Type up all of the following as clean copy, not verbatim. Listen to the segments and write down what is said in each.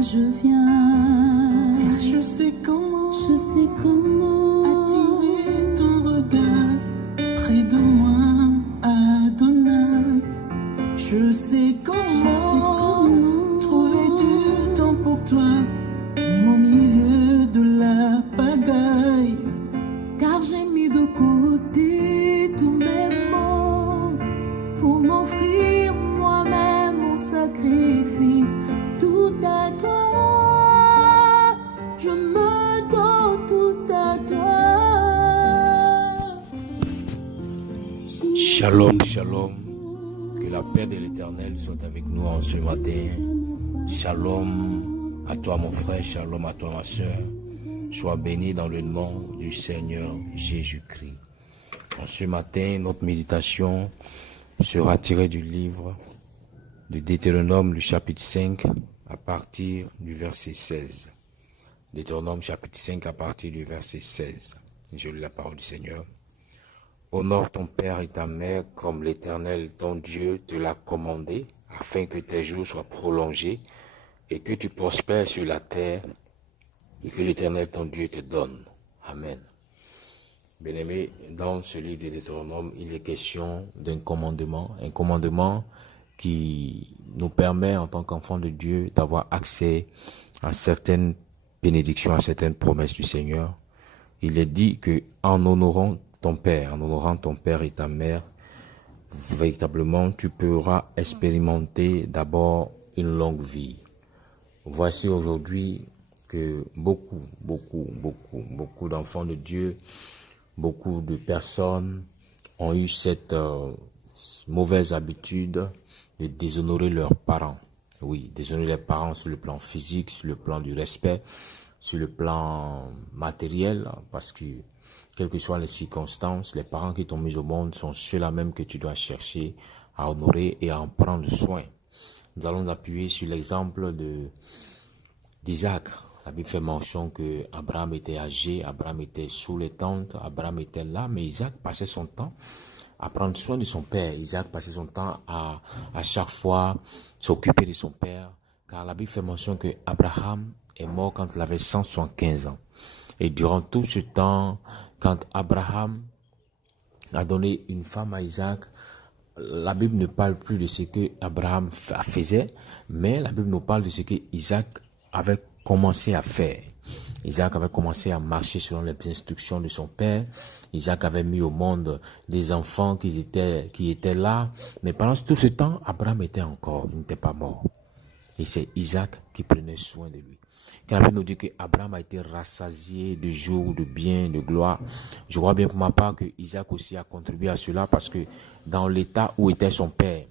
je viens. Car je sais comment attirer ton regard près de moi, Adonai. Je sais comment trouver du temps pour toi, même au milieu de la pagaille. Car j'ai mis de côté tous mes maux pour m'offrir moi-même mon sacrifice. Tout à toi, je me donne tout à toi. Shalom, shalom. Que la paix de l'Éternel soit avec nous en ce matin. Shalom à toi mon frère, shalom à toi ma soeur. Sois béni dans le nom du Seigneur Jésus-Christ. En ce matin, notre méditation sera tirée du livre de Deutéronome, le chapitre 5, à partir du verset 16. Deutéronome, chapitre 5, à partir du verset 16. Je lis la parole du Seigneur. Honore ton père et ta mère comme l'Éternel, ton Dieu, te l'a commandé, afin que tes jours soient prolongés et que tu prospères sur la terre et que l'Éternel, ton Dieu, te donne. Amen. Bien-aimés, dans ce livre de Deutéronome, il est question d'un commandement, un commandement qui nous permet, en tant qu'enfants de Dieu, d'avoir accès à certaines bénédictions, à certaines promesses du Seigneur. Il est dit que en honorant ton père et ta mère, véritablement, tu pourras expérimenter d'abord une longue vie. Voici aujourd'hui que beaucoup d'enfants de Dieu, beaucoup de personnes ont eu cette mauvaise habitude de déshonorer leurs parents. Oui, déshonorer les parents sur le plan physique, sur le plan du respect, sur le plan matériel, parce que quelles que soient les circonstances, les parents qui t'ont mis au monde sont ceux-là même que tu dois chercher à honorer et à en prendre soin. Nous allons appuyer sur l'exemple d'Isaac. La Bible fait mention que Abraham était âgé, Abraham était sous les tentes, Abraham était là, mais Isaac passait son temps à prendre soin de son père. Isaac passait son temps à chaque fois s'occuper de son père, car la Bible fait mention que Abraham est mort quand il avait 175 ans. Et durant tout ce temps, quand Abraham a donné une femme à Isaac, la Bible ne parle plus de ce que Abraham faisait, mais la Bible nous parle de ce que Isaac avait commencé à faire. Isaac avait commencé à marcher selon les instructions de son père. Isaac avait mis au monde des enfants qui étaient là. Mais pendant tout ce temps, Abraham était encore, il n'était pas mort. Et c'est Isaac qui prenait soin de lui. Quand la Bible nous dit qu'Abraham a été rassasié de jours, de biens, de gloire, je crois bien pour ma part que Isaac aussi a contribué à cela, parce que dans l'état où était son père,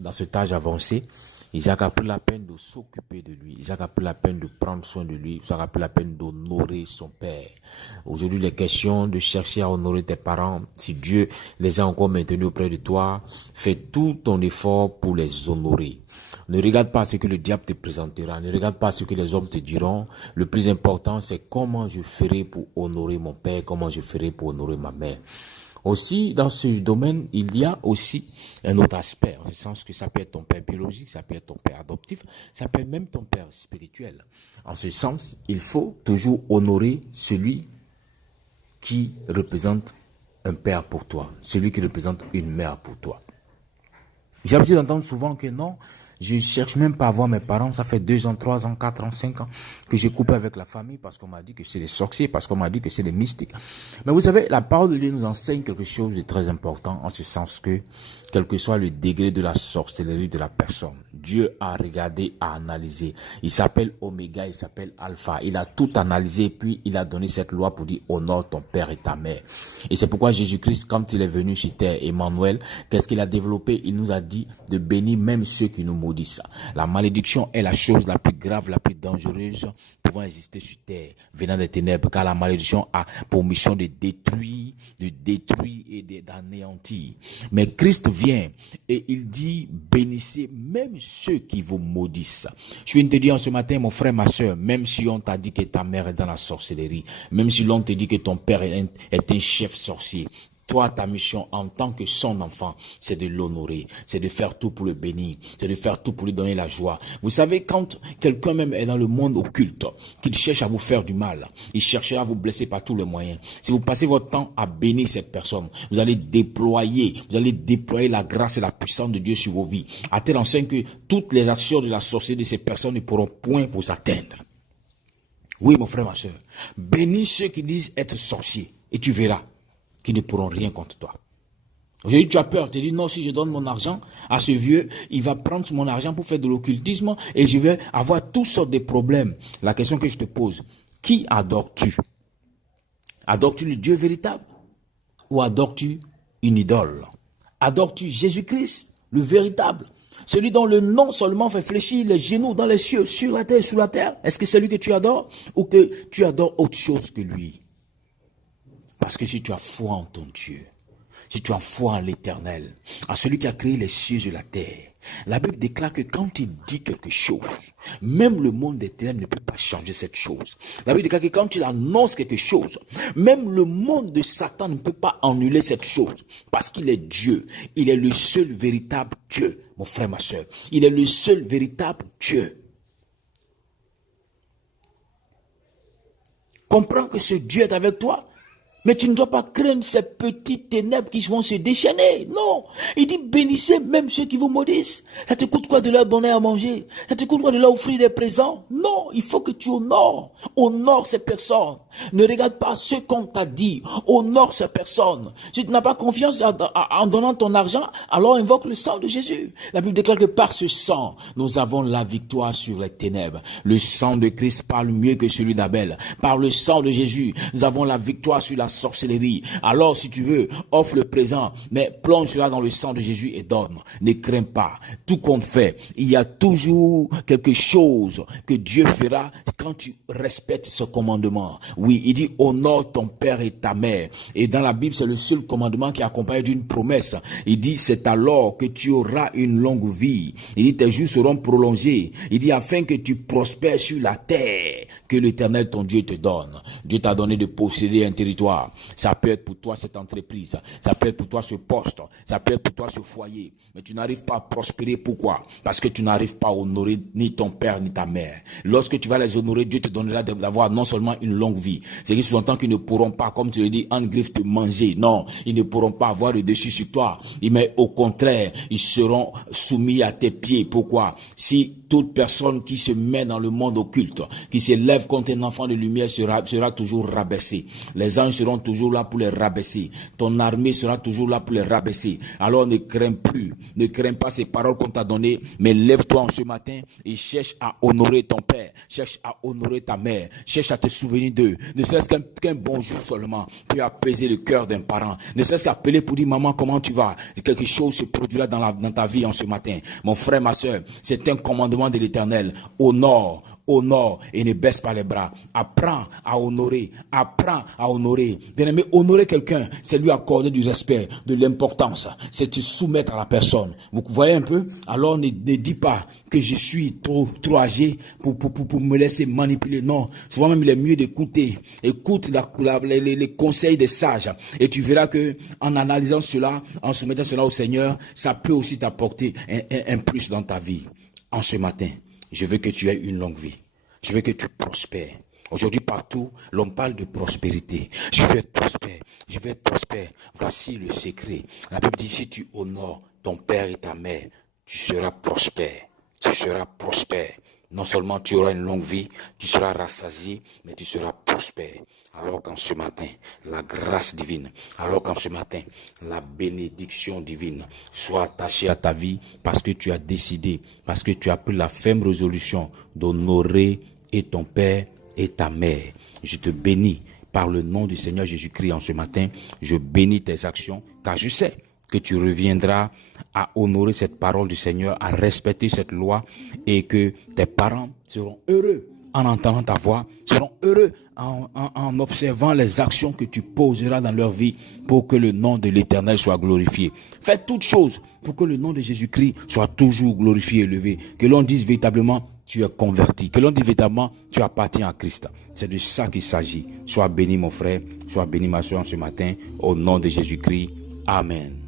dans cet âge avancé, Isaac a pris la peine de s'occuper de lui. Isaac a pris la peine de prendre soin de lui. Isaac a pris la peine d'honorer son père. Aujourd'hui, les questions de chercher à honorer tes parents, si Dieu les a encore maintenus auprès de toi, fais tout ton effort pour les honorer. Ne regarde pas ce que le diable te présentera. Ne regarde pas ce que les hommes te diront. Le plus important, c'est comment je ferai pour honorer mon père, comment je ferai pour honorer ma mère. Aussi, dans ce domaine, il y a aussi un autre aspect, en ce sens que ça peut être ton père biologique, ça peut être ton père adoptif, ça peut être même ton père spirituel. En ce sens, il faut toujours honorer celui qui représente un père pour toi, celui qui représente une mère pour toi. J'ai l'habitude d'entendre souvent que non, je cherche même pas à voir mes parents, ça fait 2 ans, 3 ans, 4 ans, 5 ans que j'ai coupé avec la famille parce qu'on m'a dit que c'est des sorciers, parce qu'on m'a dit que c'est des mystiques. Mais vous savez, la parole de Dieu nous enseigne quelque chose de très important, en ce sens que, quel que soit le degré de la sorcellerie de la personne, Dieu a regardé, a analysé. Il s'appelle Oméga, il s'appelle Alpha. Il a tout analysé, puis il a donné cette loi pour dire honore ton père et ta mère. Et c'est pourquoi Jésus-Christ, quand il est venu sur terre, Emmanuel, qu'est-ce qu'il a développé? Il nous a dit de bénir même ceux qui nous maudissent. La malédiction est la chose la plus grave, la plus dangereuse pouvant exister sur terre, venant des ténèbres, car la malédiction a pour mission de détruire et d'anéantir. Mais Christ vient et il dit bénissez même ceux qui vous maudissent. Je viens de te dire ce matin, mon frère, ma soeur, même si on t'a dit que ta mère est dans la sorcellerie, même si l'on te dit que ton père est un chef sorcier, Toi, ta mission en tant que son enfant, c'est de l'honorer, c'est de faire tout pour le bénir, c'est de faire tout pour lui donner la joie. Vous savez, quand quelqu'un même est dans le monde occulte, qu'il cherche à vous faire du mal, il cherchera à vous blesser par tous les moyens. Si vous passez votre temps à bénir cette personne, vous allez déployer la grâce et la puissance de Dieu sur vos vies, à tel enseigne que toutes les actions de la sorcellerie de ces personnes ne pourront point vous atteindre. Oui, mon frère, ma soeur, bénis ceux qui disent être sorciers, et tu verras qui ne pourront rien contre toi. Aujourd'hui, tu as peur, tu dis non, si je donne mon argent à ce vieux, il va prendre mon argent pour faire de l'occultisme et je vais avoir toutes sortes de problèmes. La question que je te pose, qui adores-tu? Adores-tu le Dieu véritable ou adores-tu une idole? Adores-tu Jésus-Christ, le véritable? Celui dont le nom seulement fait fléchir les genoux dans les cieux, sur la terre, sous la terre? Est-ce que c'est lui que tu adores ou que tu adores autre chose que lui? Parce que si tu as foi en ton Dieu, si tu as foi en l'Éternel, en celui qui a créé les cieux et la terre, la Bible déclare que quand il dit quelque chose, même le monde des ténèbres ne peut pas changer cette chose. La Bible déclare que quand il annonce quelque chose, même le monde de Satan ne peut pas annuler cette chose. Parce qu'il est Dieu. Il est le seul véritable Dieu, mon frère, ma soeur. Il est le seul véritable Dieu. Comprends que ce Dieu est avec toi. Mais tu ne dois pas craindre ces petites ténèbres qui vont se déchaîner. Non. Il dit bénissez même ceux qui vous maudissent. Ça te coûte quoi de leur donner à manger? Ça te coûte quoi de leur offrir des présents? Non. Il faut que tu honores. Honore ces personnes. Ne regarde pas ce qu'on t'a dit. Honore ces personnes. Si tu n'as pas confiance en donnant ton argent, alors invoque le sang de Jésus. La Bible déclare que par ce sang, nous avons la victoire sur les ténèbres. Le sang de Christ parle mieux que celui d'Abel. Par le sang de Jésus, nous avons la victoire sur la sorcellerie. Alors si tu veux, offre le présent, mais plonge-la dans le sang de Jésus et donne. Ne crains pas. Tout compte fait, il y a toujours quelque chose que Dieu fera quand tu respectes ce commandement. Oui, il dit honore ton père et ta mère. Et dans la Bible, c'est le seul commandement qui est accompagné d'une promesse. Il dit c'est alors que tu auras une longue vie. Il dit tes jours seront prolongés. Il dit afin que tu prospères sur la terre que l'Éternel ton Dieu te donne. Dieu t'a donné de posséder un territoire. Ça peut être pour toi cette entreprise, ça peut être pour toi ce poste, ça peut être pour toi ce foyer, mais tu n'arrives pas à prospérer. Pourquoi? Parce que tu n'arrives pas à honorer ni ton père ni ta mère. Lorsque tu vas les honorer, Dieu te donnera d'avoir non seulement une longue vie, c'est qui sous-entend qu'ils ne pourront pas, comme tu le dis, en griffe te manger. Non, ils ne pourront pas avoir le dessus sur toi, mais au contraire, ils seront soumis à tes pieds. Pourquoi? Si toute personne qui se met dans le monde occulte, qui s'élève contre un enfant de lumière sera toujours rabaissé. Les anges seront toujours là pour les rabaisser. Ton armée sera toujours là pour les rabaisser. Alors ne crains plus, ne crains pas ces paroles qu'on t'a données, mais lève-toi en ce matin et cherche à honorer ton père, cherche à honorer ta mère, cherche à te souvenir d'eux. Ne serait-ce qu'un bonjour seulement peut apaiser le cœur d'un parent. Ne serait-ce qu'appeler pour dire maman comment tu vas. Quelque chose se produira dans ta vie en ce matin. Mon frère, ma soeur, c'est un commandement de l'Éternel. Honore et ne baisse pas les bras. Apprends à honorer. Bien aimé, honorer quelqu'un, c'est lui accorder du respect, de l'importance. C'est te soumettre à la personne. Vous voyez un peu? Alors ne dis pas que je suis trop âgé pour me laisser manipuler. Non, souvent même il est mieux d'écouter. Écoute les conseils des sages et tu verras que en analysant cela, en soumettant cela au Seigneur, ça peut aussi t'apporter un plus dans ta vie. En ce matin, je veux que tu aies une longue vie. Je veux que tu prospères. Aujourd'hui, partout, l'on parle de prospérité. Je veux être prospère. Je veux être prospère. Voici le secret. La Bible dit, si tu honores ton père et ta mère, tu seras prospère. Tu seras prospère. Non seulement tu auras une longue vie, tu seras rassasié, mais tu seras prospère. Alors qu'en ce matin, la grâce divine, alors qu'en ce matin, la bénédiction divine soit attachée à ta vie parce que tu as décidé, parce que tu as pris la ferme résolution d'honorer et ton père et ta mère. Je te bénis par le nom du Seigneur Jésus-Christ en ce matin. Je bénis tes actions car je sais que tu reviendras à honorer cette parole du Seigneur, à respecter cette loi et que tes parents seront heureux en entendant ta voix, seront heureux en observant les actions que tu poseras dans leur vie pour que le nom de l'Éternel soit glorifié. Fais toutes choses pour que le nom de Jésus-Christ soit toujours glorifié et élevé. Que l'on dise véritablement, tu es converti. Que l'on dise véritablement, tu appartiens à Christ. C'est de ça qu'il s'agit. Sois béni mon frère, sois béni ma soeur ce matin, au nom de Jésus-Christ. Amen.